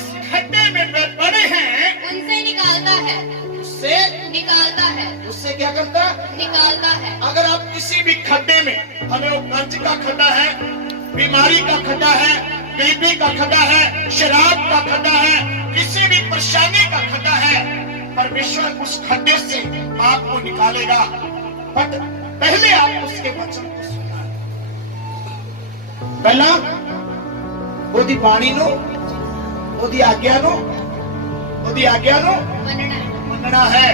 जिस खड्डे में वे पड़े हैं उनसे निकालता है, उससे निकालता है, उससे क्या करता है? निकालता है। अगर आप किसी भी खड्डे में, हमें वो कर्ज का खड्डा है, बीमारी का खड्डा है, गरीबी का खड्डा है, शराब का खड्डा है, किसी भी परेशानी का खड्डा है, परमेश्वर उस खड्डे से आपको निकालेगा। बट पहले आप उसके वचन को सुनना। पहला ओदी बाणी नो, ओदी आज्ञा नो, ओदी आज्ञा नो मनना है।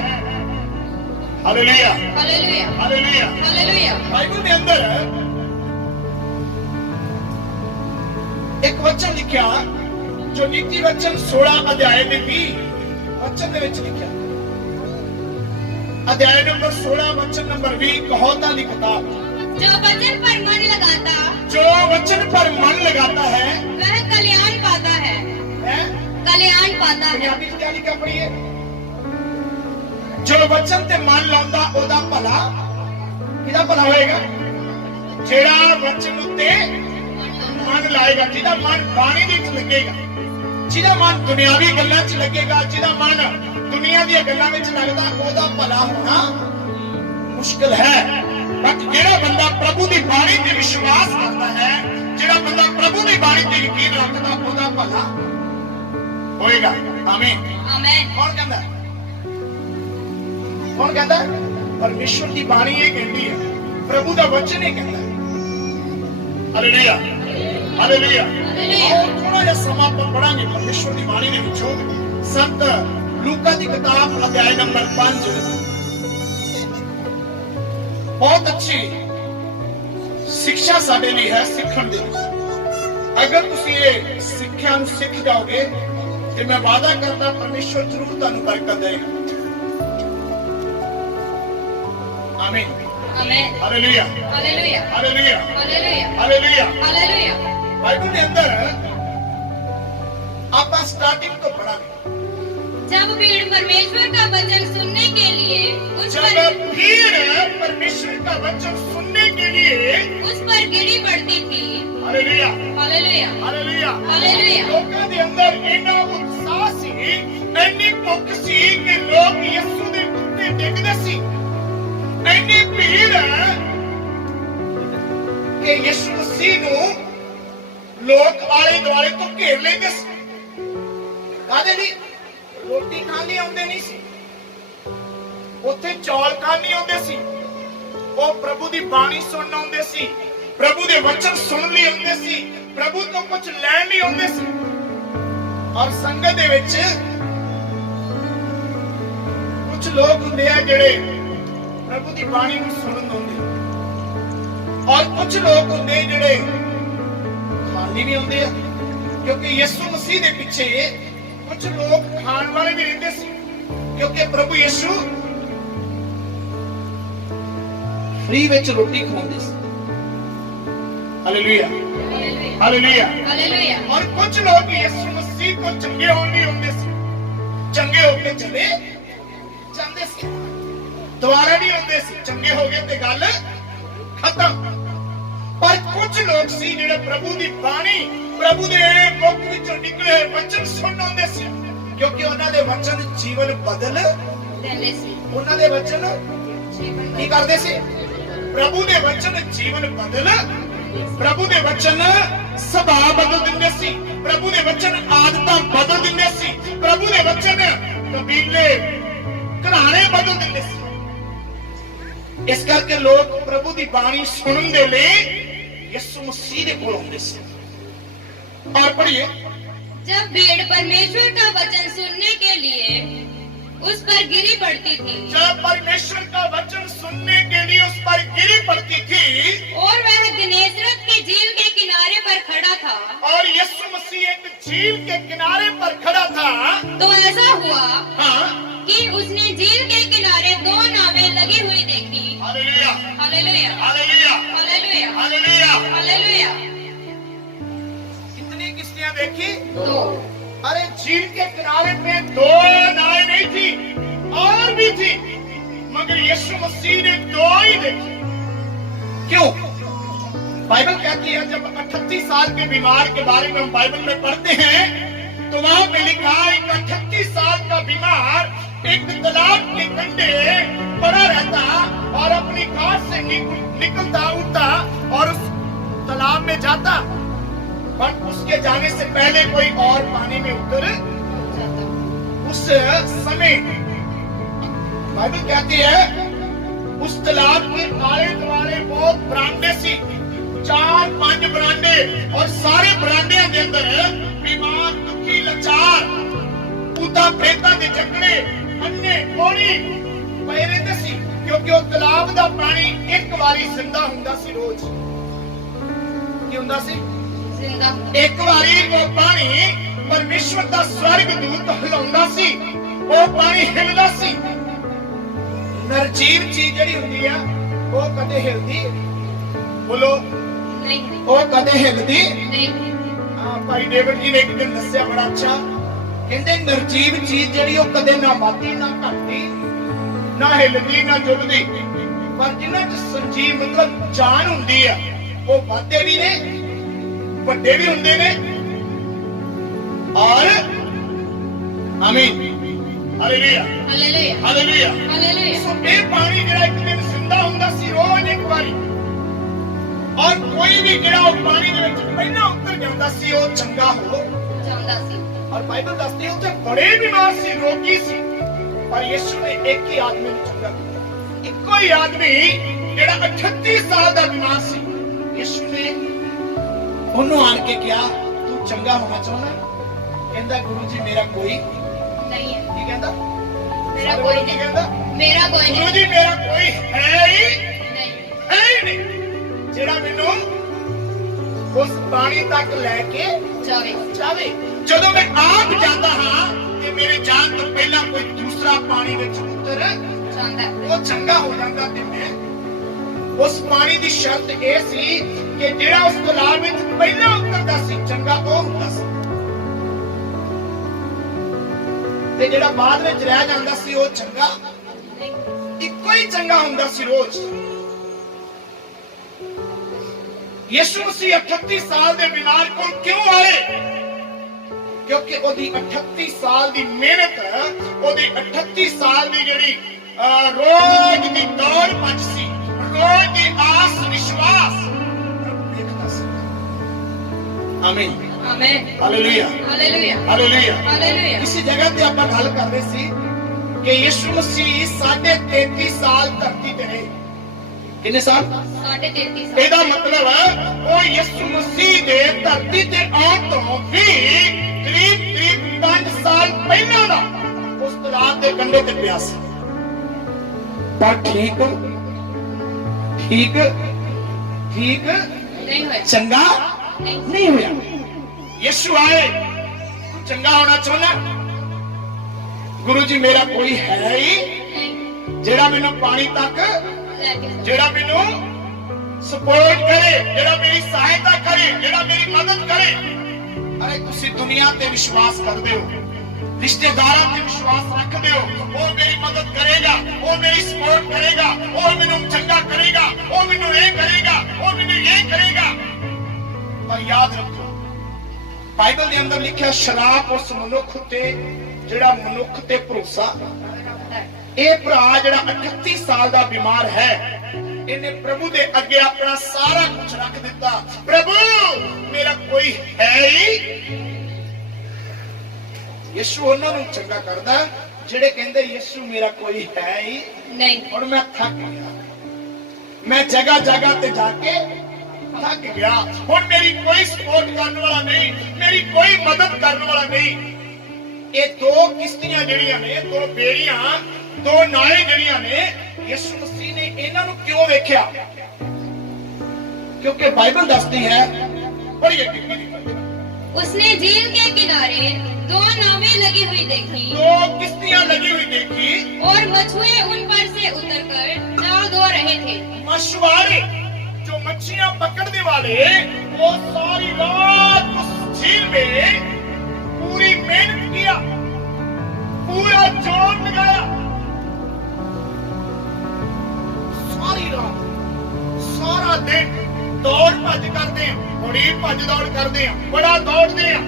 Hallelujah, hallelujah, hallelujah. Hallelujah. Bible के अंदर एक वचन लिखा जो नीति वचन 16 अध्याय में भी वचन ਦੇ ਵਿੱਚ ਲਿਖਿਆ। अध्याय नंबर 16 वचन नंबर 20 कहोता की किताब। जो वचन पर मन लगाता, जो वचन पर मन लगाता है वह कल्याण पाता है, कल्याण पाता है। पंजाबी च क्या लिखा पढ़िए? जो वचन ते मन लाਉਂਦਾ ਉਹਦਾ ਭਲਾ, ਕਿਹਦਾ ਭਲਾ ਹੋਏਗਾ? ਜਿਹੜਾ वचन ਉੱਤੇ मन लाएगा, जिहदा मन बाणी ਦੇ ਵਿੱਚ ਲੱਗੇਗਾ, जिहदा मन दुनियावी ਗੱਲਾਂ 'ਚ ਲੱਗੇਗਾ, जिहदा मन दुनिया ਦੀਆਂ ਗੱਲਾਂ ਵਿੱਚ ਲੱਗਦਾ, ਉਹਦਾ ਭਲਾ ਹੋਣਾ ਮੁਸ਼ਕਲ ਹੈ। बट ਜਿਹੜਾ ਬੰਦਾ ਪ੍ਰਭੂ ਦੀ ਬਾਣੀ ਤੇ ਵਿਸ਼ਵਾਸ ਕਰਦਾ ਹੈ, ਜਿਹੜਾ ਬੰਦਾ ਪ੍ਰਭੂ ਦੀ ਬਾਣੀ ਤੇ ਯਕੀਨ ਰੱਖਦਾ, ਉਹਦਾ ਭਲਾ ਹੋਏਗਾ। ਆਮੀਨ, आमीन। ਕੌਣ ਕਹਿੰਦਾ? ਕੌਣ ਕਹਿੰਦਾ? ਪਰਮੇਸ਼ਵਰ ਦੀ ਬਾਣੀ ਇਹ ਕਹਿੰਦੀ ਹੈ, ਪ੍ਰਭੂ ਦਾ ਵਚਨ ਇਹ ਕਹਿੰਦਾ ਹੈ। Hallelujah, hallelujah. और थोड़ा जिहा समा ਆਪਾਂ ਪੜਾਂਗੇ ਪਰਮੇਸ਼ਵਰ ਦੀ ਬਾਣੀ ਦੇ ਵਿੱਚੋਂ ਸੰਤ ਲੂਕਾ ਦੀ ਕਿਤਾਬ ਅਧਿਆਇ ਨੰਬਰ 5। बहुत अच्छी शिक्षा साडे लिए है सीखण दे। अगर तुसीं ये सिक्ख्या नूं सीख जाओगे तो मैं वादा करता परमेश्वर जरूर तुहानूं बरकत देगा। आमीन, आमीन। Hallelujah, hallelujah, hallelujah, hallelujah, hallelujah. Hallelujah. Bible के अंदर आप स्टार्टिंग तो पढ़ांगे। जब भीड़ परमेश्वर का वचन सुनने के लिए उस जब पर भीड़ परमेश्वर का वचन सुनने के लिए उस पर गिरी पड़ती थी। Hallelujah, hallelujah, hallelujah, hallelujah. लोगों के अंदर इतना उत्साह सी, इतनी भुख सी कि लोग यीशु दे उत्ते डिगदे सी। इतनी भीड़ कि यीशु मसीह नूं लोग आले दुआले तो घेर लेंदे सी। कादे नहीं? रोटी खानी आउंदे नहीं सी, उत्थे चौल खानी आउंदे सी, ਉਹ ਪ੍ਰਭੂ ਦੀ ਬਾਣੀ ਸੁਣਨ ਆਉਂਦੇ ਸੀ, ਪ੍ਰਭੂ ਦੇ ਵਚਨ ਸੁਣਨ ਲਈ ਆਉਂਦੇ ਸੀ, ਪ੍ਰਭੂ ਤੋਂ ਕੁਝ ਲੈਣ ਲਈ ਆਉਂਦੇ ਸੀ। ਔਰ ਸੰਗਤ ਦੇ ਵਿੱਚ ਕੁਝ ਲੋਕ ਹੁੰਦੇ ਆ ਜਿਹੜੇ ਪ੍ਰਭੂ ਦੀ ਬਾਣੀ ਨੂੰ ਸੁਣਨ ਆਉਂਦੇ, ਔਰ ਕੁਝ ਲੋਕ ਹੁੰਦੇ ਜਿਹੜੇ ਖਾਲੀ ਵੀ ਆਉਂਦੇ ਆ, ਕਿਉਂਕਿ ਯਿਸੂ ਮਸੀਹ ਦੇ ਪਿੱਛੇ ਕੁਝ ਲੋਕ ਖਾਣ ਵਾਲੇ ਵੀ ਰਹਿੰਦੇ ਸੀ, ਕਿਉਂਕਿ ਪ੍ਰਭੂ ਯਿਸੂ फ्री विच रोटी खवाउंदे सी। Hallelujah, hallelujah, hallelujah. और कुछ लोग यीशु मसीह को चंगे होने होंदे सी, चंगे होके चले जांदे सी, दोबारा नहीं होंदे सी, चंगे हो गए ते गल खत्म। पर कुछ लोग सी जिहड़े प्रभु दी बाणी, प्रभु दे मुख विचों निकले वचन सुणन आउंदे सी, क्योंकि उन्हां दे वचन जीवन बदल देंदे सी। उन्हां दे वचन की करदे सी? प्रभु दे वचन जीवन बदल, प्रभु दे वचन सुभाव बदल दिंदे सी, प्रभु दे वचन आदतां बदल दिंदे सी, प्रभु दे वचन कबीले घराणे बदल दिंदे सी। इस करके लोग प्रभु दी बाणी सुनन दे लई यीशु मसीह दे कोल आउंदे सी। और पढ़िए, जब भीड़ परमेश्वर का वचन सुनने के लिए उस पर गिरी पड़ती थी, जब परमेश्वर का वचन सुनने के लिए उस पर गिरी पड़ती थी, और वह गन्नेसरत की झील के किनारे पर खड़ा था, और यीशु मसीह एक झील के किनारे पर खड़ा था, तो ऐसा हुआ हाँ, कि उसने झील के किनारे 2 नावें लगी हुई देखी। Hallelujah, hallelujah, hallelujah, hallelujah, hallelujah. Hallelujah. कितनी किश्तियां देखी? 2। अरे झील के किनारे पे 2 नावें नहीं थी, और भी थी, मगर यीशु मसीह ने 2 ही देखी। क्यों? बाइबल कहती है जब 38 साल के बीमार के बारे में हम बाइबल में पढ़ते हैं तो वहां पे लिखा एक 38 साल का बीमार एक तालाब के कंढे पड़ा रहता और अपनी खाट से निकलता उठता और उस तालाब में जाता, पर उसके जाने से पहले कोई और पानी में उतर उस समय बाइबल कहती है उस तालाब के आले दुआले बहुत बरांडे सी, 4-5 बरांडे और सारे बरांडियां के अंदर बीमार दुखी लाचार पूता प्रेता दे जकड़े अन्ने कोड़ी पए रहंदे सी, क्योंकि वो तालाब दा पानी एक बारी जिंदा हुंदा सी। रोज की हुंदा सी जिंदा। एक बारी वो पानी परमेश्वर दा स्वर्गदूत हिलाउंदा सी, वो पानी हिलदा सी। निर्जीव चीज ਜਿਹੜੀ ਹੁੰਦੀ ਆ ਉਹ ਕਦੇ ਹਿਲਦੀ ਬੋਲੋ नहीं ਉਹ ਕਦੇ ਹਿਲਦੀ नहीं। ਭਾਈ ਡੇਵਿਡ ਜੀ ਨੇ ਇੱਕ ਦਿਨ ਦੱਸਿਆ ਬੜਾ ਅੱਛਾ, ਕਹਿੰਦੇ ਨਿਰਜੀਵ ਚੀਜ਼ ਜਿਹੜੀ ਉਹ ਕਦੇ ਨਾ ਵੱਧਦੀ ਨਾ ਘਟਦੀ ਨਾ ਹਿਲਦੀ ਨਾ ਜੁੜਦੀ, ਪਰ ਜਿਨ੍ਹਾਂ ਚ ਸੰਜੀਵ ਮਤਲਬ ਜਾਨ ਹੁੰਦੀ ਆ ਉਹ ਵੱਧਦੇ ਵੀ ਨੇ ਵੱਡੇ ਵੀ ਹੁੰਦੇ ਨੇ ਔਰ ਆਮੀਨ ਹਾਲੇਲੂਇਆ हालेलुया ਹਾਲੇਲੂਇਆ। हालेलुया। ਸੋ ਇਹ ਪਾਣੀ ਜਿਹੜਾ ਇੱਕ ਦਿਨ ਜ਼ਿੰਦਾ ਹੁੰਦਾ ਸੀ ਰੋਜ਼ ਇੱਕ ਵਾਰੀ, ਔਰ ਕੋਈ ਵੀ ਜਿਹੜਾ ਉਹ ਪਾਣੀ ਦੇ ਵਿੱਚ ਪਹਿਲਾਂ ਉਤਰ ਜਾਂਦਾ ਸੀ ਉਹ ਚੰਗਾ ਹੋ ਜਾਂਦਾ ਸੀ। ਔਰ ਬਾਈਬਲ ਦੱਸਦੀ ਹੈ ਉੱਥੇ ਬੜੇ ਬਿਮਾਰ ਸੀ, ਰੋਗੀ ਸੀ, ਪਰ ਯਿਸੂ ਨੇ ਇੱਕ ਹੀ ਆਦਮੀ ਨੂੰ ਚੰਗਾ ਕੀਤਾ। ਇੱਕੋ ਹੀ ਆਦਮੀ ਜਿਹੜਾ 38 ਸਾਲ ਦਾ ਬਿਮਾਰ ਸੀ, ਯਿਸੂ ਨੇ ਉਹਨੂੰ ਆਣ ਕੇ ਕਿਹਾ ਤੂੰ ਚੰਗਾ ਹੋਣਾ ਚਾਹੁੰਦਾ? ਕਹਿੰਦਾ ਗੁਰੂ ਜੀ ਮੇਰਾ ਕੋਈ नहीं है, ਕੀ ਕਹਿੰਦਾ? मेरा कोई ਕੀ नहीं, ਕਹਿੰਦਾ? मेरा कोई ਗੁਰੂ नहीं ਜੀ ਮੇਰਾ ਕੋਈ ਹੈ ਹੀ नहीं। ਹੈ ਹੀ ਨਹੀਂ ਜਿਹੜਾ ਮੈਨੂੰ ਉਸ ਪਾਣੀ ਤੱਕ ਲੈ ਕੇ जावे ਜਾਵੇ। ਜਦੋਂ ਮੈਂ ਆਪ ਜਾਂਦਾ ਹਾਂ ਕਿ ਮੇਰੇ ਜਾਣ ਤੋਂ ਪਹਿਲਾਂ ਕੋਈ ਦੂਸਰਾ ਪਾਣੀ ਵਿੱਚ ਉਤਰ ਜਾਂਦਾ। ਉਹ ਚੰਗਾ ਹੋ ਜਾਂਦਾ ਤੇ ਮੈਂ ਉਸ ਪਾਣੀ ਦੀ ਸ਼ਰਤ ਇਹ ਸੀ ਕਿ ਜਿਹੜਾ ਉਸ ਤਾਲਾਬ ਵਿੱਚ ਪਹਿਲਾਂ ਉਤਰਦਾ ਸੀ ਚੰਗਾ ਉਹ ਹੁੰਦਾ ਸੀ, ਤੇ ਜਿਹੜਾ ਬਾਅਦ ਵਿੱਚ ਰਹਿ ਜਾਂਦਾ ਸੀ ਉਹ ਚੰਗਾ ਇੱਕੋ ਹੀ ਚੰਗਾ ਹੁੰਦਾ ਸੀ ਰੋਜ਼। ਯਿਸੂ ਮਸੀਹ 38 ਸਾਲ ਦੇ ਬਿਮਾਰ ਕੋਲ ਕਿਉਂ ਆਏ? ਕਿਉਂਕਿ ਉਹਦੀ 38 ਸਾਲ ਦੀ ਮਿਹਨਤ, ਉਹਦੀ 38 ਸਾਲ ਦੀ ਜਿਹੜੀ ਰੋਜ਼ ਦੀ ਦੌੜ ਭੱਜ ਸੀ, ਰੋਜ਼ ਦੀ ਆਸ ਵਿਸ਼ਵਾਸ ਦੇਖਦਾ ਸੀ। ਆਮੀਨ amen. Hallelujah hallelujah hallelujah. Hallelujah. इसी जगह पे ਆਪਾਂ ਗੱਲ ਕਰ ਰਹੇ ਸੀ ਕਿ ਯਿਸੂ ਮਸੀਹ 33.5 ਸਾਲ ਧਰਤੀ ਤੇ ਰਹੇ। ਕਿੰਨੇ ਸਾਲ? 33.5 साल। ਇਹਦਾ ਮਤਲਬ ਉਹ ਯਿਸੂ ਮਸੀਹ ਦੇ ਧਰਤੀ ਤੇ ਆਉਣ ਤੋਂ ਵੀ ਕਰੀਬ 5 ਸਾਲ ਪਹਿਲਾਂ ਦਾ ਉਸ ਤਾਲਾਬ ਦੇ ਕੰਢੇ ਤੇ ਪਿਆ ਸੀ। ਪਰ ਠੀਕ नहीं हुआ। ਚੰਗਾ नहीं। नहीं ਹੋਇਆ। यीशु आए, तू चंगा होना चाहना? गुरु जी मेरा कोई है ही नहीं। जेड़ा मैनू पानी तक, लेके जेड़ा मैनू सपोर्ट करे, जेड़ा मेरी सहायता करे, जेड़ा मेरी मदद करे। अरे तुसी दुनिया ते विश्वास करदे हो, रिश्तेदारां ते विश्वास रखदे हो, वो मेरी मदद करेगा, वो मेरी सपोर्ट करेगा, वो मैनू चंगा करेगा, वो मैनू ये करेगा, वो मैनू ये करेगा। पर याद रखो बाइबल के अंदर लिखा शराब उस मनुख ते जिहड़ा मनुख ते भरोसा। ये भरा जिहड़ा 38 साल दा बीमार है, इन्हें प्रभु दे अगे अपना सारा कुछ रख दिता। प्रभु मेरा कोई है ही। यीशु उन्हां नूं चंगा करदा जिहड़े कहंदे यीशु मेरा कोई है ही नहीं। और मैं थक गया, मैं जगह जगह ते जाके थक गया, हुण मेरी कोई सपोर्ट करने वाला नहीं, मेरी कोई मदद करने वाला नहीं। ये दो किश्तियां जड़ियां ने, दो बेड़ियां, दो नाए जड़ियां ने, यीशु मसीह ने इन्हां नूं क्यों वेख्या? क्योंकि बाइबल दसदी है, पढ़िए कितनी, उसने झील के किनारे 2 नावें लगी हुई देखी, दो किश्तियां लगी हुई देखी और मछुए उन पर से उतरकर नाव धो रहे थे। मछुआरे जो मच्छियां पकड़ने वाले वो सारी रात उस झील में पूरी मेहनत किया, पूरा जोर लगाया, सारी रात सारा दिन दौड़ भज करते हैं, बड़ी भज दौड़ करते हैं, बड़ा दौड़ते हैं।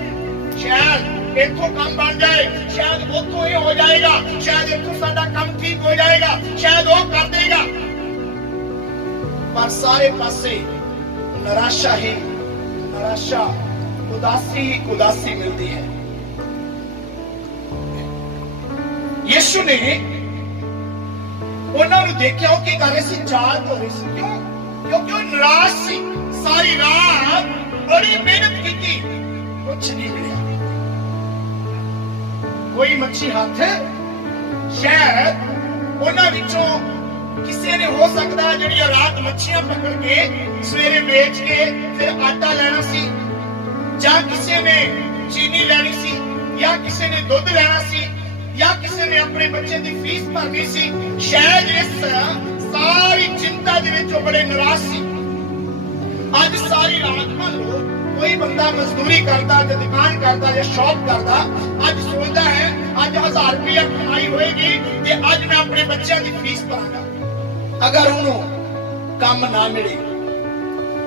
शैल इथों काम बन जाए, शायद उथों ये हो जाएगा, शायद इथों साडा काम ठीक हो जाएगा, शायद वो कर देगा। पर सारे पासे निराशा ही निराशा, उदासी ही उदासी मिलती है। यीशु ने उन्होंने देखा कि कर रहे सी, चाल हो रही सी, क्यों? क्योंकि वो निराश सी। सारी रात बड़ी मेहनत की थी, कुछ नहीं मिला। कोई मच्छी हाथ, शायद उन्होंने विचों किसी ने हो सकता है जिहड़ियां रात मच्छियां पकड़ के सवेरे बेच के फिर आटा लेना सी, या किसी ने चीनी लेनी सी, या किसी ने दुध लेना सी, या किसी ने अपने बच्चे की फीस भरनी सी। शायद इस सारी चिंता दे विच बड़े निराश सी। अज सारी रात मान लो कोई बंदा मजदूरी करता, या दुकान करता, या शॉप करता, अज सोचता है अज 1000 रुपया कमाई होएगी ते अज मैं अपने बच्चों की फीस भरांगा। अगर उन्होंने काम ना मिले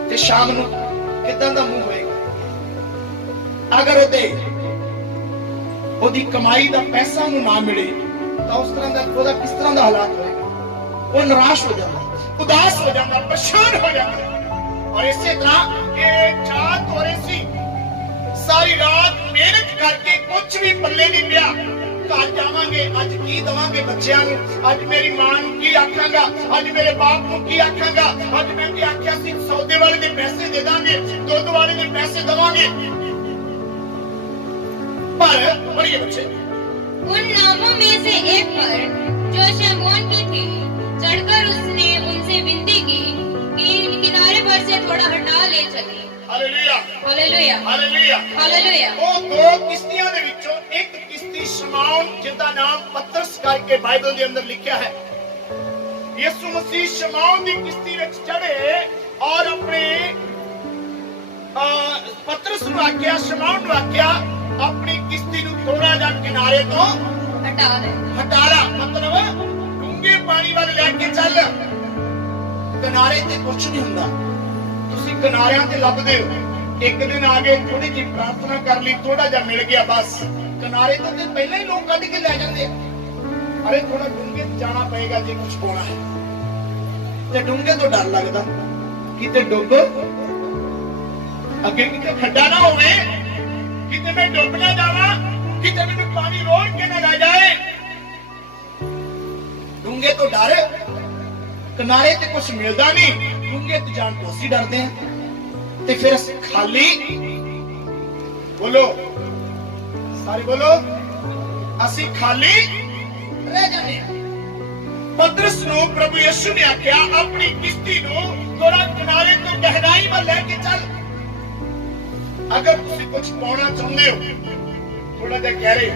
तो शाम को किदां दा मुंह होएगा? अगर ओदी कमाई का पैसा उन्होंने ना मिले तो उस तरह का ओदा किस तरह का हालात होएगा? वो निराश हो जाता, उदास हो जाता, परेशान हो जाता। और इसी तरह ये चाहत हो रही सी, सारी रात मेहनत करके कुछ भी पल्ले नहीं पिया। घर जावांगे अज की दवांगे बच्चों को, अज मेरी मां नूं की आखांगा, अज मेरे बाप नूं की आखांगा, अज मैं भी आख्या सी सौदे वाले दे पैसे दे दांगे, दुध वाले दे पैसे दवांगे। पर पढ़िए बच्चे, उन नामों में से एक पर जो शमौन की थी, चढ़कर उसने उनसे विनती की कि किनारे पर से थोड़ा हटा ले चले। Hallelujah, hallelujah, hallelujah, hallelujah. वो दो किश्तियां दे विचों एक किश्ती शमौन, जिसका नाम पतरस करके बाइबल के अंदर लिखा है। यीशु मसीह शमौन की किश्ती विच चढ़े और अपने पतरस नूं आख्या, शमौन नूं आख्या अपनी किश्ती नूं थोड़ा जा किनारे तो हटा ले, हटा ला, मतलब डूंगे पानी वाल लेके चल। किनारे ते कुछ नहीं हुंदा, तुसीं किनारियां ते लभदे हो। एक दिन आगे थोड़ी जी प्रार्थना कर ली, थोड़ा जा मिल गया, बस किनारे तो पहले ही लोग कट के ले जाते हैं। अरे थोड़ा डूंगे जाना पड़ेगा जी कुछ होना है, ते डूंगे तो डर लगता किते डुब अगे किते खड्डा ना होवे, किते मैं डुब ना जावा, किते मैनूं पानी रोड़ के ना ले जाए। डूंगे तो डर, किनारे ते कुछ मिलता नहीं, डूंगे तो जान तो असीं डरते हैं। ते फिर खाली बोलो, सारे बोलो, असीं खाली रह जाने। पतरस नूं प्रभु यीशु ने आख्या अपनी किश्ती नूं थोड़ा किनारे तो गहराई में लेके चल। अगर तुसीं कुछ पाना चाहते हो, थोड़ा जा गहरे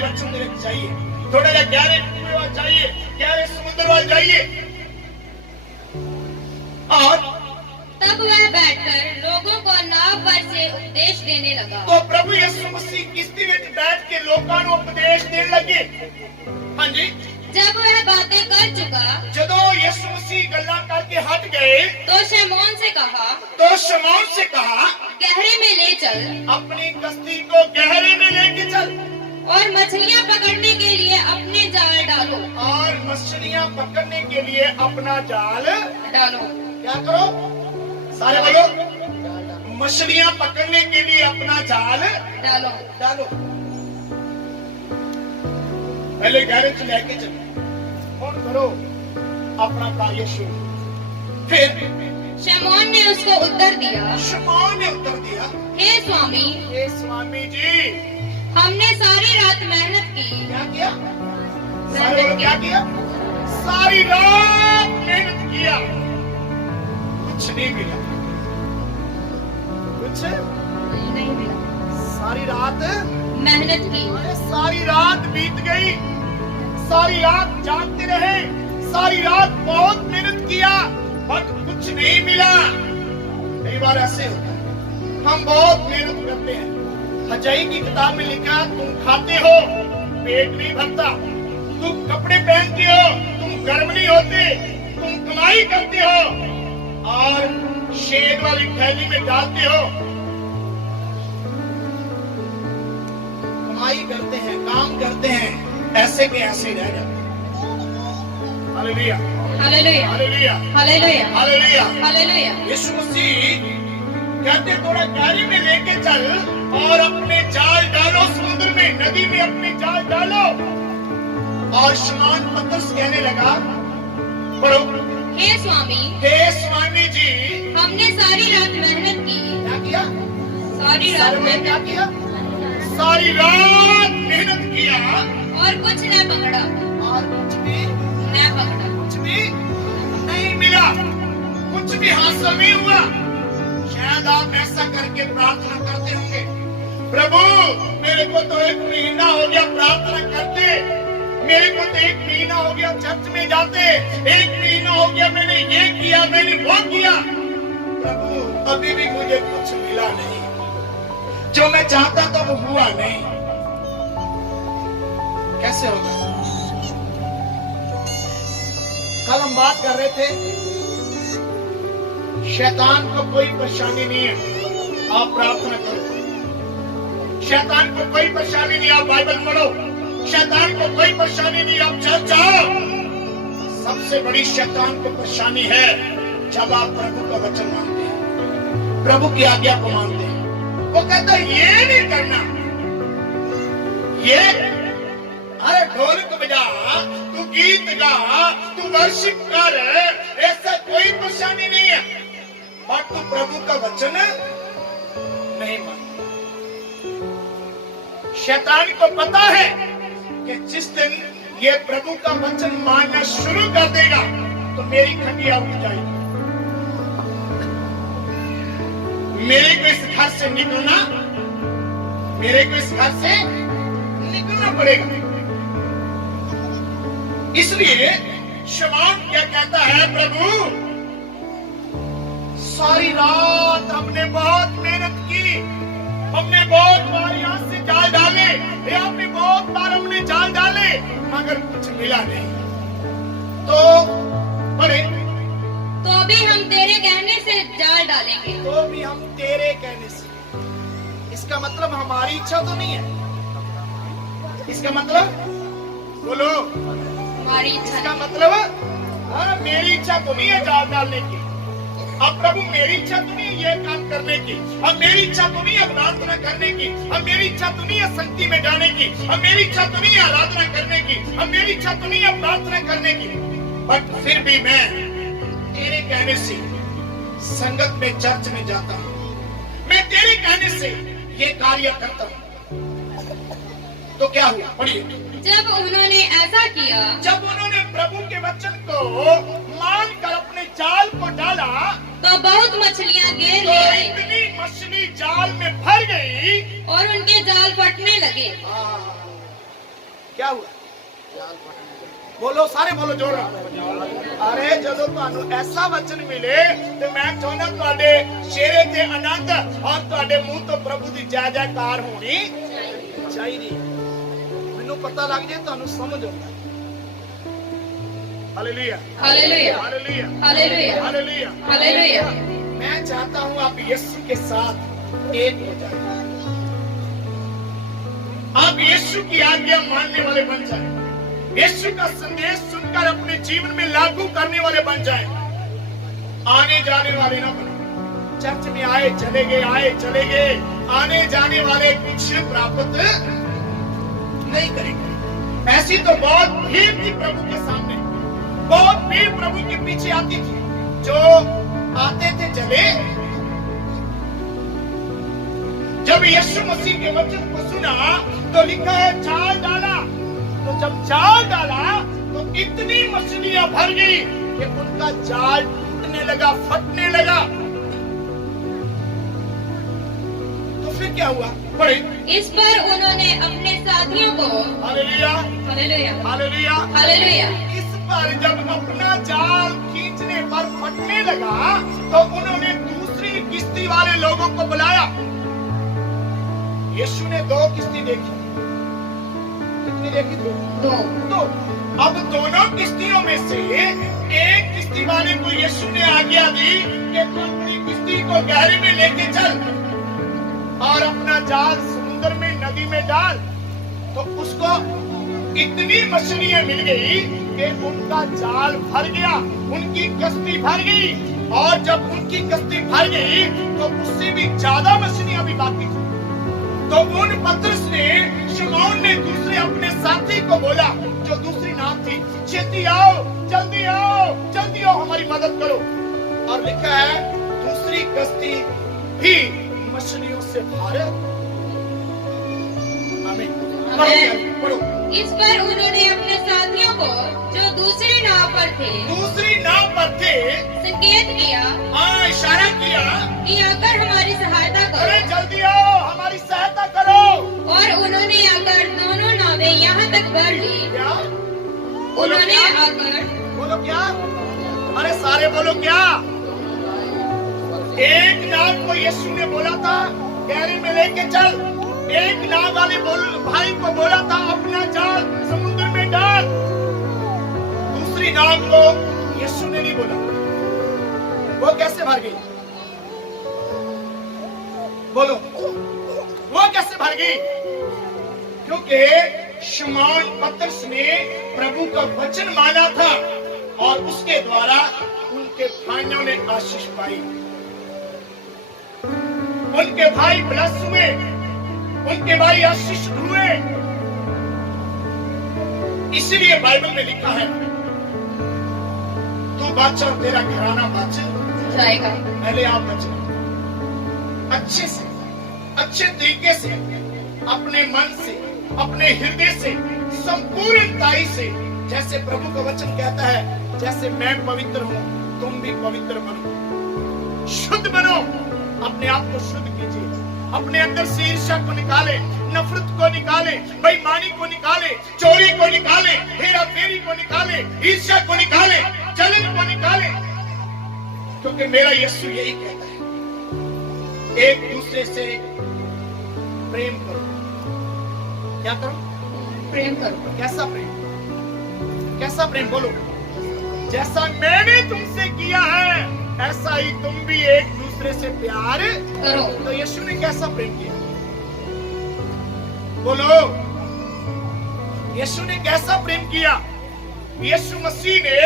बच्चों के चाहिए, थोड़ा जा गहरे कुएं वाल चाहिए, गहरे समुद्र वाल जाइए। और तब वह बैठकर लोगों को नाव पर से उपदेश देने लगा। तो प्रभु यीशु मसीह किश्ती में बैठ के लोगों को उपदेश देने लगे। हाँ जी, जब वह बातें कर चुका, जदों यीशु मसीह गल्लां करके हट गए तो शमौन से कहा, गहरे में ले चल, अपनी कश्ती को गहरे में लेके चल और मछलियां पकड़ने के लिए अपने जाल डालो। और मछलियां पकड़ने के लिए अपना जाल डालो। क्या करो? सारे बोलो, मछलियां पकड़ने के लिए अपना जाल डालो। डालो। पहले गहरे से लेके चलो, कौन करो अपना कार्य शुरू। फिर शमौन ने उसको उत्तर दिया, शमौन ने उत्तर दिया, हे स्वामी जी, हमने सारी रात मेहनत की। क्या किया? सारे बोलो, क्या किया? सारी रात मेहनत किया, कुछ नहीं मिला, कुछ नहीं मिला। सारी रात मेहनत की, सारी रात बीत गई, सारी रात जागते रहे, सारी रात बहुत मेहनत किया, बट कुछ नहीं मिला। कई बार ऐसे होता है, हम बहुत मेहनत करते हैं। हजाई की किताब में लिखा, तुम खाते हो पेट नहीं भरता, तुम कपड़े पहनते हो, तुम गर्म नहीं होते, तुम कमाई करते हो और शेड वाली थैली में डालते हो। करते हैं, काम करते हैं, ऐसे के ऐसे रह जाते हैं। Hallelujah, hallelujah, hallelujah, hallelujah, hallelujah. Hallelujah. यीशु मसीह कहते थोड़ा गहरी में लेके चल और अपने जाल डालो समुद्र में, नदी में अपने जाल डालो। और शमौन पतरस कहने लगा, पढ़ो। हे स्वामी, हे स्वामी जी, हमने सारी रात मेहनत की। क्या किया? सारी रात में क्या मेहनत किया? सारी रात मेहनत किया और कुछ न पकड़ा, और कुछ भी नहीं मिला, कुछ भी हासिल नहीं हुआ। शायद आप ऐसा करके प्रार्थना करते होंगे, प्रभु मेरे को तो 1 महीना हो गया प्रार्थना करते, मेरे को तो 1 महीना हो गया चर्च में जाते, 1 महीना हो गया मैंने ये किया, मैंने वो किया, प्रभु अभी भी मुझे कुछ मिला नहीं, जो मैं चाहता था वो हुआ नहीं। कैसे होगा? कल हम बात कर रहे थे, शैतान को कोई परेशानी नहीं है, आप प्रार्थना करो। शैतान को कोई परेशानी नहीं, आप बाइबल पढ़ो। शैतान को कोई परेशानी नहीं, आप चर्च जाओ। सबसे बड़ी शैतान को परेशानी है जब आप प्रभु का वचन मानते हैं, प्रभु की आज्ञा को मानते हैं। वो कहता है ये नहीं करना, ये अरे ढोलक बजा, तू गीत गा, तू वर्शिप कर, ऐसा कोई परेशानी नहीं है, और तू प्रभु का वचन नहीं मानता। शैतान को पता है कि जिस दिन ये प्रभु का वचन मानना शुरू कर देगा तो मेरी खटिया उठ जाएगी, मेरे को इस घर से निकलना, मेरे को इस घर से निकलना पड़ेगा। इसलिए शमौन क्या कहता है, प्रभु सारी रात हमने बहुत मेहनत की, हमने बहुत बार यहाँ से जाल डाले, हमने बहुत बार हमने जाल डाले, मगर कुछ मिला नहीं। तो पढ़े, तो अभी हम तेरे कहने से जाल डालेंगे। तो भी हम तेरे कहने से, इसका मतलब हमारी इच्छा तो नहीं है। इसका मतलब बोलो, हमारी इच्छा इसका मतलब हाँ, मेरी इच्छा तो नहीं है जाल डालने की। अब प्रभु मेरी इच्छा तो नहीं है ये काम करने की, अब मेरी इच्छा तो नहीं है प्रार्थना करने की, अब मेरी इच्छा तो नहीं है संगति में जाने की, अब मेरी इच्छा तो नहीं है आराधना करने की, अब मेरी इच्छा तो नहीं है प्रार्थना करने की, बट फिर भी मैं तेरे कहने से संगत में चर्च में जाता हूँ, मैं तेरे कहने से ये कार्य करता हूँ। तो क्या हुआ? पढ़िए। जब उन्होंने ऐसा किया, जब उन्होंने प्रभु के वचन को मानकर अपने जाल को डाला, तो बहुत मछलियां घेर तो ले आई इतनी मछली जाल में भर गई और उनके जाल फटने लगे। क्या हुआ? बोलो, सारे बोलो जोर। अरे जदों तुहानू ऐसा वचन मिले तो मैं चाहना तुहाडे चेहरे ते आनंद और तुहाडे मुंह तो प्रभु दी जय जयकार होनी चाहिए। मैनू पता लग जाए, तुहानू समझ आउंदा। Hallelujah, hallelujah, hallelujah, hallelujah, hallelujah, hallelujah. मैं चाहता हूँ आप यीशु के साथ एक हो जाए, आप यीशु की आज्ञा मानने वाले बन जाए, यीशु का संदेश सुनकर अपने जीवन में लागू करने वाले बन जाए, आने जाने वाले ना बने। चर्च में आए चले गए, आए चले गए, आने जाने वाले कुछ प्राप्त नहीं करेंगे। ऐसी तो बहुत भीड़ थी प्रभु के सामने, बहुत भीड़ प्रभु के पीछे आती थी, जो आते थे चले। जब यीशु मसीह के वचन को सुना तो लिखा है जाल डाला, तो जब जाल डाला तो इतनी मछलियां भर गई कि उनका जाल टूटने लगा, फटने लगा। तो फिर क्या हुआ? पढ़े। इस पर उन्होंने अपने साथियों को, हालेलुया, हालेलुया, हालेलुया, हालेलुया। इस पर जब अपना जाल खींचने पर फटने लगा तो उन्होंने दूसरी किश्ती वाले लोगों को बुलाया। यीशु ने 2 किश्ती देखी। कितनी देखी? 2। तो अब दोनों किश्तियों में से एक किश्ती वाले को यीशु ने आज्ञा दी कि तू अपनी किश्ती को गहरे में लेके चल और अपना जाल समुद्र में, नदी में डाल। तो उसको इतनी मछलियां मिल गई कि उनका जाल भर गया, उनकी कश्ती भर गई। और जब उनकी कश्ती भर गई तो उससे भी ज्यादा मछलियां भी बाकी थी। तो उन पतरस ने, शिमोन ने दूसरे अपने साथी को बोला जो दूसरी नाव थी, छेती आओ, जल्दी आओ, जल्दी आओ, हमारी मदद करो। और लिखा है दूसरी कश्ती भी मछलियों से भर। आमीन। पढ़ो। इस पर उन्होंने अपने साथियों को जो दूसरी नाव पर थे संकेत किया, इशारा किया कि आकर हमारी सहायता अरे करो। जल्दी आओ, हमारी सहायता करो। और उन्होंने आकर दोनों नावें यहाँ तक भर ली। क्या? उन्होंने आकर, बोलो क्या? अरे सारे बोलो क्या? एक नाव को यीशु ने बोला था गहरे में लेके चल। एक नाव वाले भाई को बोला था अपना जाल समुद्र में डाल। दूसरी नाव को यीशु ने नहीं बोला। वो कैसे भर गई? बोलो, वो कैसे भर गई? क्योंकि शिमोन पतरस ने प्रभु का वचन माना था और उसके द्वारा उनके भाइयों ने आशीष पाई। उनके भाई ब्लेस हुए, उनके भाई आशीषित हुए। इसीलिए बाइबल में लिखा है तू बच और तेरा घराना बच जाएगा। पहले आप बचो, अच्छे से, अच्छे तरीके से, अपने मन से, अपने हृदय से, संपूर्णताई से, जैसे प्रभु का वचन कहता है, जैसे मैं पवित्र हूं तुम भी पवित्र बनो, शुद्ध बनो। अपने आप को शुद्ध कीजिए, अपने अंदर से ईर्ष्या को निकाले, नफरत को निकाले, बेईमानी को निकाले, चोरी को निकाले, हेरा फेरी को निकाले, ईर्ष्या को निकाले, जलन को निकाले। क्योंकि मेरा यीशु यही कहता है, एक दूसरे से प्रेम करो। क्या करो? प्रेम करो। कैसा प्रेम? कैसा प्रेम? बोलो। जैसा मैंने तुमसे किया है ऐसा ही तुम भी एक दूसरे से प्यार करो। तो यीशु ने कैसा प्रेम किया? बोलो, यीशु ने कैसा प्रेम किया? यीशु मसीह ने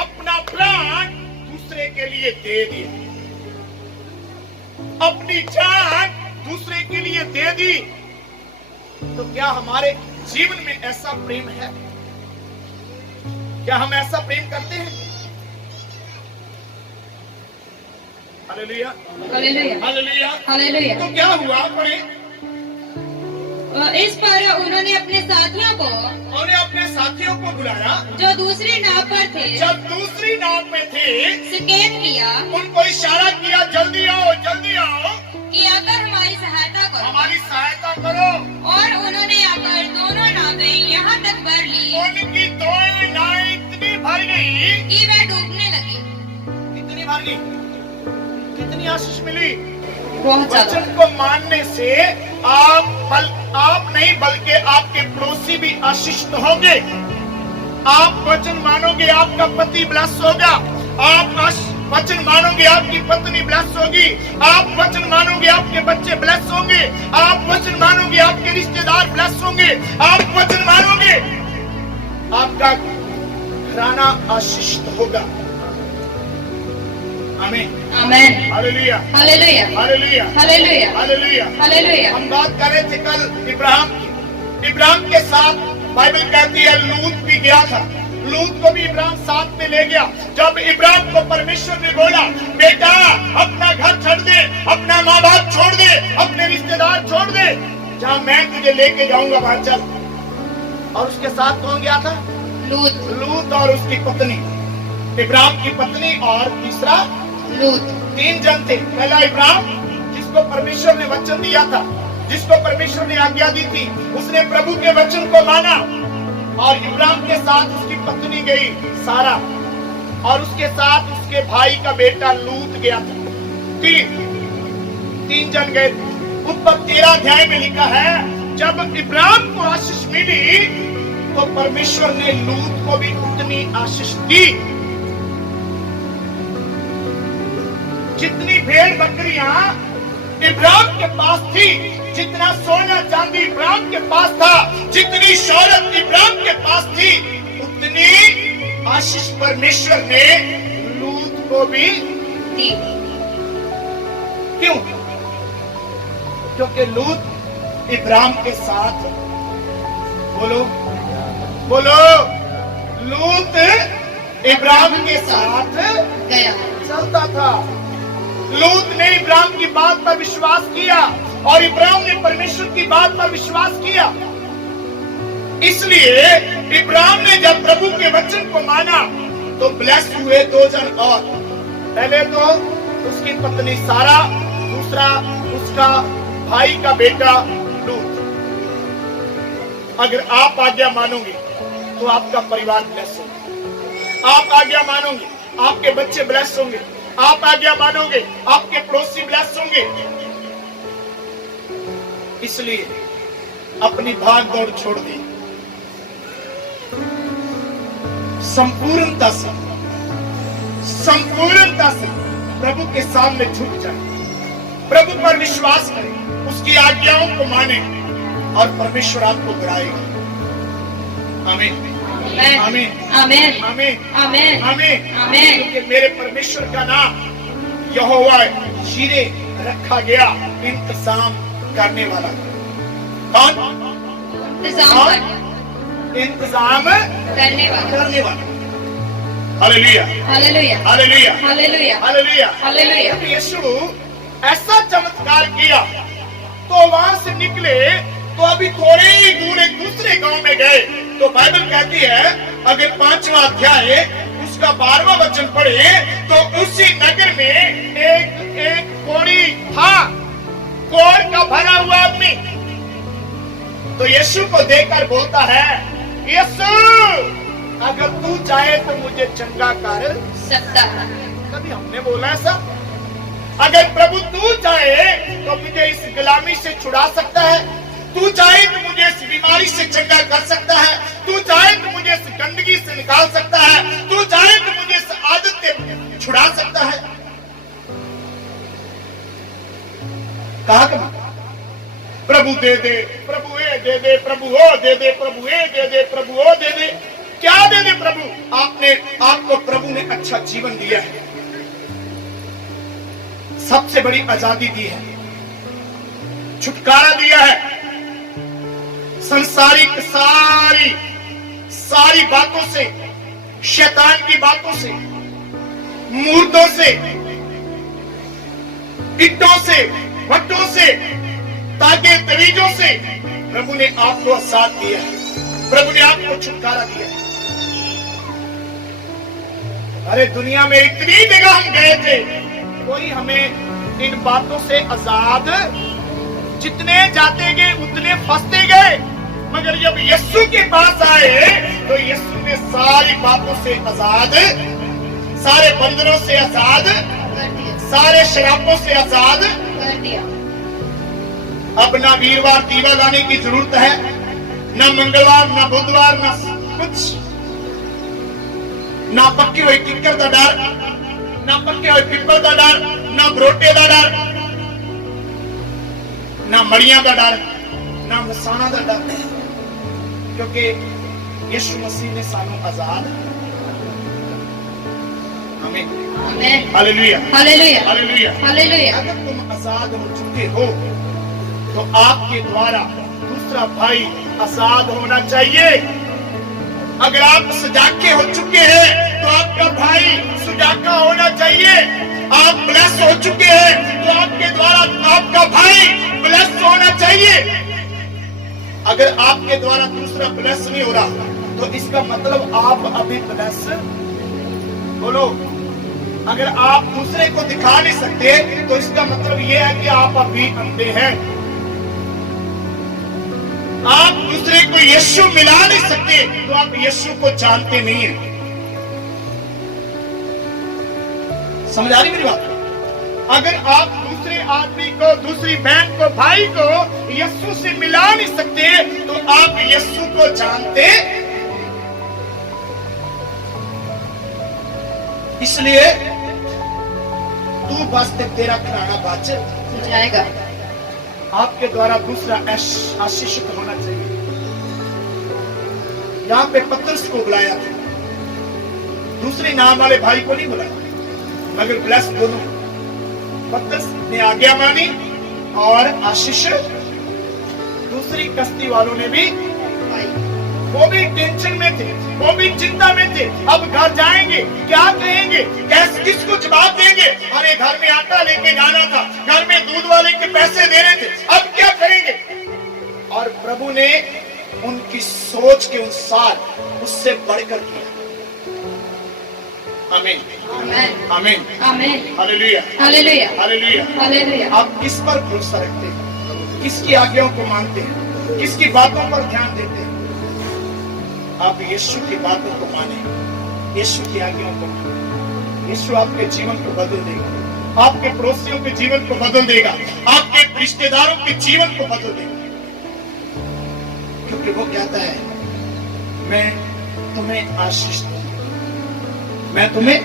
अपना प्राण दूसरे के लिए दे दिया, अपनी जान दूसरे के लिए दे दी। तो क्या हमारे जीवन में ऐसा प्रेम है? क्या हम ऐसा प्रेम करते हैं? Hallelujah, hallelujah, hallelujah, hallelujah. तो क्या हुआ? पढ़े। इस पर उन्होंने अपने साथियों को बुलाया जो दूसरी नाव पर थे, जब दूसरी नाव में थे, संकेत किया, उनको इशारा किया, जल्दी आओ, जल्दी आओ, कि आकर हमारी सहायता करो। हमारी सहायता करो। और उन्होंने आकर दोनों नावें यहाँ तक भर ली उनकी दोनों नावें इतनी भर गई कि वह डूबने लगी। कितनी भर गई? कितनी आशीष मिली? बहुत ज्यादा। वचन को मानने से आप नहीं बल्कि आपके पड़ोसी भी आशीषित होंगे। आप वचन मानोगे आपका पति ब्लेस होगा, आप वचन मानोगे आपकी पत्नी ब्लेस होगी, आप वचन मानोगे आपके बच्चे ब्लेस होंगे, आप वचन मानोगे आपके रिश्तेदार ब्लेस होंगे, आप वचन मानोगे आपका घराना आशीषित होगा। आमीन, आमीन, hallelujah, hallelujah, hallelujah, hallelujah, hallelujah, hallelujah. हम बात कर रहे थे कल इब्राहिम की। इब्राहिम के साथ बाइबल कहती है लूत भी गया था। लूत को भी इब्राहिम साथ में ले गया। जब इब्राहिम को परमेश्वर ने बोला, बेटा अपना घर छोड़ दे, अपना माँ बाप छोड़ दे, अपने रिश्तेदार छोड़ दे, जहाँ मैं तुझे लेके जाऊंगा वहां चल। और उसके साथ कौन गया था? लूत। लूत और उसकी पत्नी, इब्राहिम की पत्नी और तीसरा लूत। 3 जन थे। पहला इब्राहिम जिसको परमेश्वर ने वचन दिया था, जिसको परमेश्वर ने आज्ञा दी थी, उसने प्रभु के वचन को माना। और इब्राहिम के साथ उसकी पत्नी गई सारा, और उसके साथ उसके भाई का बेटा लूत गया था। 3 जन गए थे। ऊपर 13 अध्याय में लिखा है, जब इब्राहिम को आशीष मिली तो परमेश्वर ने लूत को भी उतनी आशीष दी। जितनी भेड़ बकरियां इब्राहिम के पास थी, जितना सोना चांदी इब्राहिम के पास था, जितनी शौहरत इब्राहिम के पास थी उतनी आशीष परमेश्वर ने लूत को भी दी। क्यों? क्योंकि लूत इब्राहिम के साथ, बोलो बोलो, लूत इब्राहिम के साथ गया। चलता था। लूत ने इब्राहिम की बात पर विश्वास किया और इब्राहिम ने परमेश्वर की बात पर विश्वास किया। इसलिए इब्राहिम ने जब प्रभु के वचन को माना तो ब्लेस हुए दो जन और। पहले तो उसकी पत्नी सारा, दूसरा उसका भाई का बेटा लूत। अगर आप आज्ञा मानोगे तो आपका परिवार ब्लेस होगा। आप आज्ञा मानोगे आपके बच्चे ब्लेस होंगे। आप आज्ञा मानोगे आपके पड़ोसी ब्लेस होंगे। इसलिए अपनी भाग दौड़ छोड़ दी, संपूर्णता से प्रभु के सामने झुक जाए, प्रभु पर विश्वास करें, उसकी आज्ञाओं को माने और परमेश्वर आपको बढ़ाएगा। आमीन आमीन आमीन आमीन आमीन आमीन आमीन। क्योंकि मेरे परमेश्वर का नाम यहोवा जीरे रखा गया, इंतजाम करने वाला। कौन? इंतजाम करने वाला। Hallelujah hallelujah hallelujah hallelujah hallelujah. Hallelujah. यीशु ऐसा चमत्कार किया तो वहां से निकले तो अभी थोड़े ही दूर एक दूसरे गांव में गए तो बाइबल कहती है, अगर 5वां अध्याय उसका 12वां वचन पढ़े तो उसी नगर में एक कोढ़ी था, कोढ़ का भरा हुआ आदमी। तो यीशु को देखकर बोलता है, यीशु अगर तू चाहे तो मुझे चंगा कर सकता है। कभी हमने बोला ऐसा? अगर प्रभु तू चाहे तो मुझे इस गुलामी से छुड़ा सकता है, तू चाहे तो मुझे इस बीमारी से चंगा कर सकता है, तू चाहे तो मुझे इस गंदगी से निकाल सकता है, तू चाहे तो मुझे इस आदत से छुड़ा सकता है। कहा कभी प्रभु दे दे, प्रभु ए दे दे, प्रभु ओ दे दे, प्रभु ए दे दे, प्रभु ओ दे दे। क्या दे दे प्रभु? आपको प्रभु ने अच्छा जीवन दिया है, सबसे बड़ी आजादी दी है, छुटकारा दिया है, संसारिक सारी बातों से, शैतान की बातों से, मूर्तों से, ईंटों से, भट्टों से, ताके तवीजों से प्रभु ने आपको आजाद दिया है, प्रभु ने आपको छुटकारा दिया है। अरे दुनिया में इतनी जगह हम गए थे, कोई हमें इन बातों से आजाद, जितने जाते गए उतने फंसते गए, मगर जब यीशु के पास आए तो यीशु ने सारी बातों से आजाद, सारे बंधनों से आजाद, सारे शराबों से आजाद कर दिया। अब ना वीरवार दीवा लाने की जरूरत है, ना मंगलवार, ना बुधवार, ना कुछ, ना पक्की हुई किक्कर का डर, ना पक्के हुए पिपल का डर, ना बरोटे का डर, ना मड़ियां का डर, ना मसाना का डर, क्योंकि यीशु मसीह ने सानू आजाद। आमीन हालेलुया हालेलुया हालेलुया हालेलुया। अगर तुम आजाद हो चुके हो तो आपके द्वारा दूसरा भाई आजाद होना चाहिए। अगर आप सजाके हो चुके हैं तो आपका भाई सुजाका होना चाहिए। आप ब्लेस हो चुके हैं तो आपके द्वारा आपका भाई ब्लेस होना चाहिए। अगर आपके द्वारा दूसरा ब्लेस नहीं हो रहा तो इसका मतलब आप अभी ब्लेस, बोलो, अगर आप दूसरे को दिखा नहीं सकते तो इसका मतलब यह है कि आप अभी अंधे हैं। आप दूसरे को यीशु मिला नहीं सकते तो आप यीशु को जानते नहीं हैं। समझ आ रही मेरी बात? अगर आप दूसरे आदमी को, दूसरी बहन को, भाई को यीशु से मिला नहीं सकते तो आप यीशु को जानते। इसलिए तू बस तेरा खिलाना बच जाएगा। आपके द्वारा दूसरा आशीषित होना चाहिए। यहाँ पे पतरस को बुलाया था, दूसरे नाम वाले भाई को नहीं बुलाया, मगर ब्लेस दोनों। पतरस ने आज्ञा मानी और आशीष दूसरी कश्ती वालों ने भी पाई। वो भी टेंशन में थे, वो भी चिंता में थे। अब घर जाएंगे, क्या कहेंगे, कैसे, किसको जवाब देंगे? अरे घर में आटा लेके जाना था, घर में दूध वाले के पैसे देने थे, अब क्या करेंगे? और प्रभु ने उनकी सोच के अनुसार उससे बढ़कर किया। आमीन, आमेन, आमीन, amen, hallelujah, hallelujah, hallelujah. Hallelujah. आप किस पर भरोसा रखते हैं? किसकी आज्ञाओं को मानते हैं? किसकी बातों पर ध्यान देते हैं? आप यीशु की बातों को माने, यीशु की आज्ञाओं को माने। यीशु आपके जीवन को बदल देगा, आपके पड़ोसियों के जीवन को बदल देगा, आपके रिश्तेदारों के जीवन को बदल देगा। क्योंकि वो कहता है, मैं तुम्हें आशीष दूंगा, मैं तुम्हें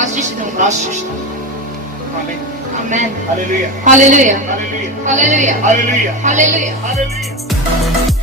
आशीष दूंगा। आशीष दूंगा। आमीन, amen, hallelujah, hallelujah, hallelujah, hallelujah, hallelujah, hallelujah. Hallelujah.